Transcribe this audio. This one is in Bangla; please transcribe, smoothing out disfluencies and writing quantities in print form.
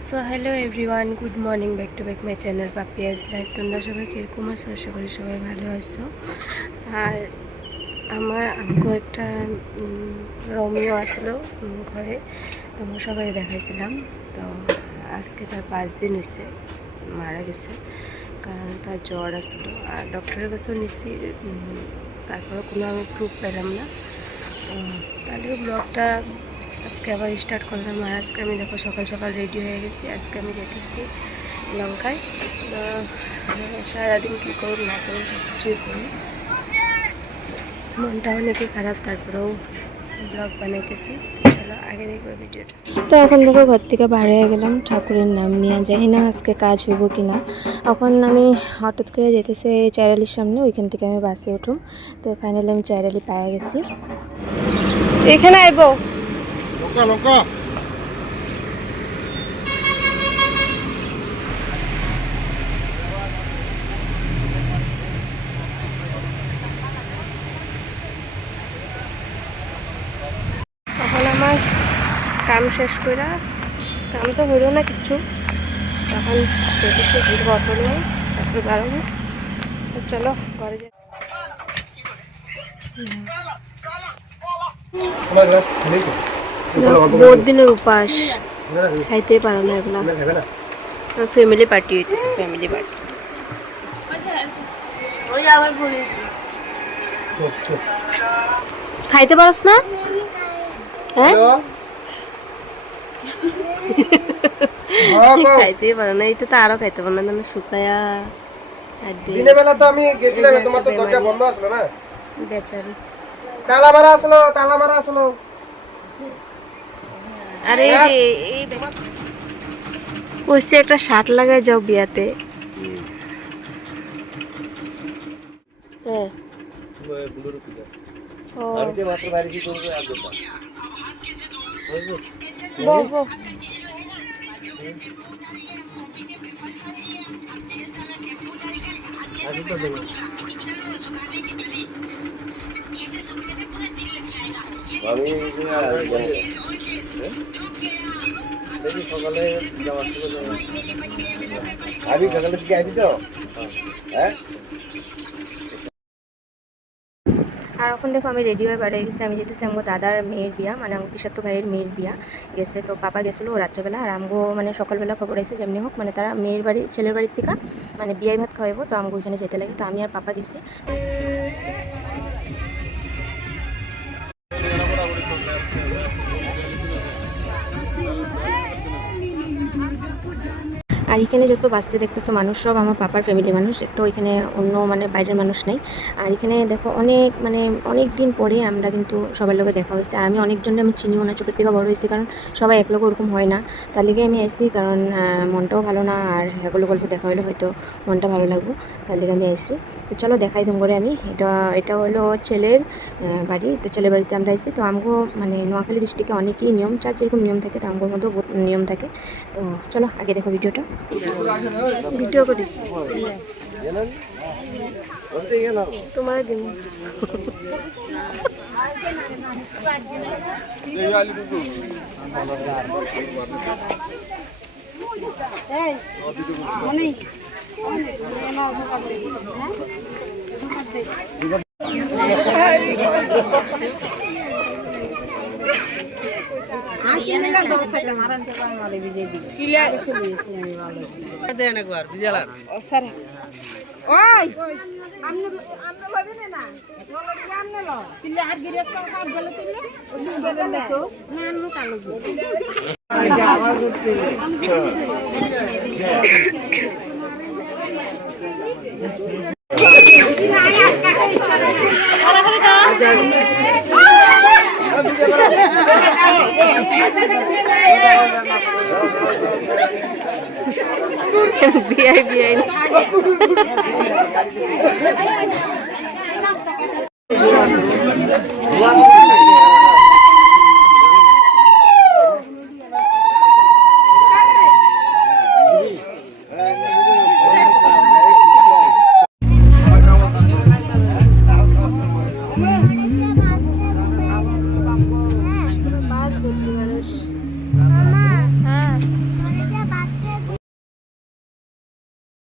So hello everyone, good morning, back to back my channel Papiya's life. তোমরা সবাই কীরকম আছো? আশা করি সবাই ভালো আছো। আর আমার আমগো একটা রোমিও আসলো ঘরে, তো আমি সবাই দেখাইছিলাম। তো আজকে তার 5 দিন হয়েছে মারা গেছে, কারণ তার জ্বর আসলো। আর ডক্টরের কাছেও নিছি, তারপরে কোনো আমি প্রুফ পেলাম না। তাহলে ব্লগটা আজকে আবার স্টার্ট করলাম। আর আজকে আমি দেখো সকাল সকাল রেডি হয়ে গেছি। আজকে আমি যেতেছি লঙ্কায়। সারাদিন কী করুন না করুন সব কিছুই করুন, মনটা অনেকই খারাপ, তারপরেও ব্লগ বানাইতেছি। চলো আগে দেখবো ভিডিওটা। তো এখন দেখো ঘর থেকে বার হয়ে গেলাম, ঠাকুরের নাম নিয়ে যাই না আজকে কাজ হইব কি না। এখন আমি হঠাৎ করে যেতেছি চাইরালির সামনে, ওইখান থেকে আমি বাসে উঠুম। তো ফাইনালি আমি চাইরালি পায়ে গেছি। এখানে আইব এখন আমার কাম শেষ করে, কাম তো হইল না কিছু, তখন যেতেছি ঘুরবো, অটো নেই, তারপরে বাড়াবো। চলো ঘরে যাই। বহুত দিনের উপাস, খাইতেই পারো না এগুলা। ফ্যামিলি পার্টি হইতেছে, ফ্যামিলি পার্টি। খাইতে পারস না? হ্যাঁ খাইতেই পারো না, এটা তো আরো খাইতে পারো না, শুকায়া। দিনের বেলা তো আমি গেছিলাম, তোমার তো দরজা বন্ধ আসলো না, বেচারি তালা মারা আসলো, তালা মারা আসলো। আরে এই কইছে একটা শার্ট লাগায় যাও বিয়াতে। হ্যাঁ আমি যে মাত্র বাইরে কি করব আর কথা বলবো। আজকে তো দেবো আমি সকালে যাওয়ার আমি সকালে দিকে আইবি তো। হ্যাঁ আর এখন দেখো আমি রেডি হয়ে বেড়ে গেছি। আমি যেতেছি আমগো দাদার মেয়ের বিয়া, মানে আমার পিসাতো ভাইয়ের মেয়ের বিয়া গেছে। তো পাপা গেছিলো রাত্রেবেলা, আর আমগো মানে সকালবেলা খবর আছে যেমনি হোক, মানে তারা মেয়ের বাড়ি ছেলের বাড়ির থেকে মানে বিয়াই ভাত খাওয়াবো। তো আমগো ওইখানে যেতে লাগে, তো আমি আর পাপা গেছি। আর এখানে যত বাচ্চা দেখতেছো মানুষ সব আমার পাপার ফ্যামিলি মানুষ, একটা ওইখানে অন্য মানে বাইরের মানুষ নাই। আর এখানে দেখো অনেক মানে অনেক দিন পরে আমরা কিন্তু সবার লোকে দেখা হয়েছে। আর আমি অনেকজনকে আমি চিনিও না, ছোটোর থেকে বড় হয়েছি, কারণ সবাই এক লোক ওরকম হয় না। তার লিগে আমি আইসি, কারণ মনটাও ভালো না, আর এগুলো গল্প দেখা হলে হয়তো মনটা ভালো লাগবো, তার লিগে আমি আইসি। তো চলো দেখাই দিম করে। আমি এটা হলো ছেলের বাড়ি। তো ছেলের বাড়িতে আমরা আইসি। তো আমগো মানে নোয়াখালী ডিস্ট্রিক্টে অনেকই নিয়ম, চার যেরকম নিয়ম থাকে, তো আমগোর মধ্যেও বহুত নিয়ম থাকে। তো চলো আগে দেখো ভিডিওটা, ভিডিও করি তোমার দিন। বিআই